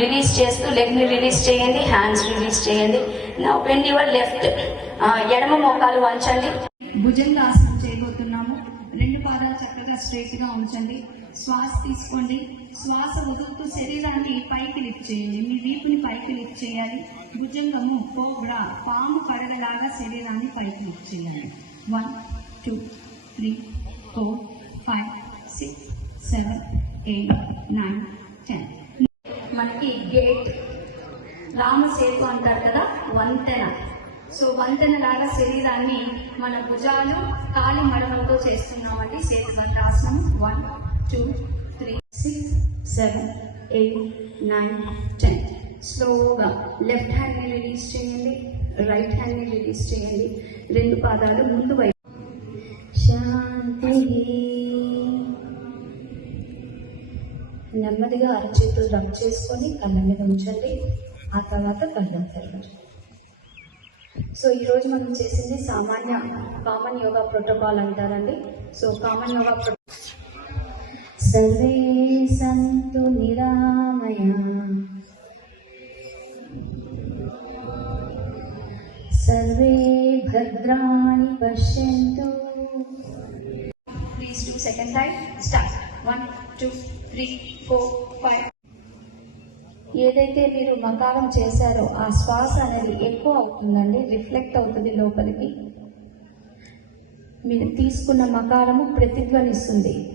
Release చేస్తూ లెగ్ని release చేయండి హ్యాండ్స్ రిలీజ్ చేయండి. నా వెన్ యువర్ లెఫ్ట్ ఎడమ మోకాలు వంచండి. భుజంగాసనం చేయబోతున్నాము. రెండు పాదాలు చక్కగా స్ట్రైట్గా ఉంచండి. శ్వాస తీసుకోండి. శ్వాస వదులుతూ శరీరాన్ని పైకి లిఫ్ట్ చేయండి. మీ వీపుని పైకి లిఫ్ట్ చేయాలి. భుజంగము కోబ్రా పాము కడగలాగా శరీరాన్ని పైకి లిఫ్ట్ చేయాలి. One two three four five six seven eight nine ten మనకి గేట్ రామసేతు అంటారు కదా వంతెన. సో వంతెన లాగా శరీరాన్ని మన భుజాలు కాలి మడమలతో చేస్తున్నామండి. సేతుమంత్రాసనం one two three six seven eight nine ten స్లోగా లెఫ్ట్ హ్యాండ్ని రిలీజ్ చేయండి రైట్ హ్యాండ్ని రిలీజ్ చేయండి. రెండు పాదాలు ముందు వైపు. శాంతి నెమ్మదిగా అరచేతులు రబ్ చేసుకొని కళ్ళ మీద ఉంచండి. ఆ తర్వాత కళ్ళు తెరవండి. సో ఈరోజు మనం చేసింది సామాన్య కామన్ యోగా ప్రోటోకాల్ అంటారండి. సో కామన్ యోగా ప్రోటోకాల్ సర్వే సంతు నిరామయ. సర్వే భద్రాణి పశ్యంతు. Please do second time start one two three four five ఏదైతే మీరు మకారం చేశారో ఆ శ్వాస అనేది ఎక్కువ అవుతుందండి రిఫ్లెక్ట్ అవుతుంది లోపలికి. మీరు తీసుకున్న మకారము ప్రతిధ్వనిస్తుంది.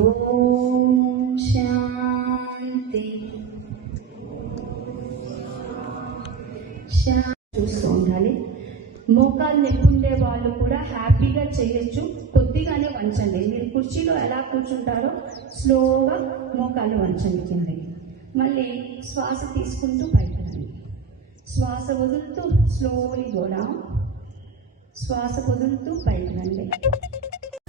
ఓం శాంతి. శా- చూస్తూ ఉండాలి. మోకాలు నొప్పి వాళ్ళు కూడా హ్యాపీగా చేయొచ్చు. కొద్దిగానే వంచండి. మీరు కుర్చీలో ఎలా కూర్చుంటారో స్లోగా మోకాలు వంచండి మళ్ళీ శ్వాస తీసుకుంటూ పైకి శ్వాస వదులుతూ స్లోలీ కూడా శ్వాస వదులుతూ పైకి రండి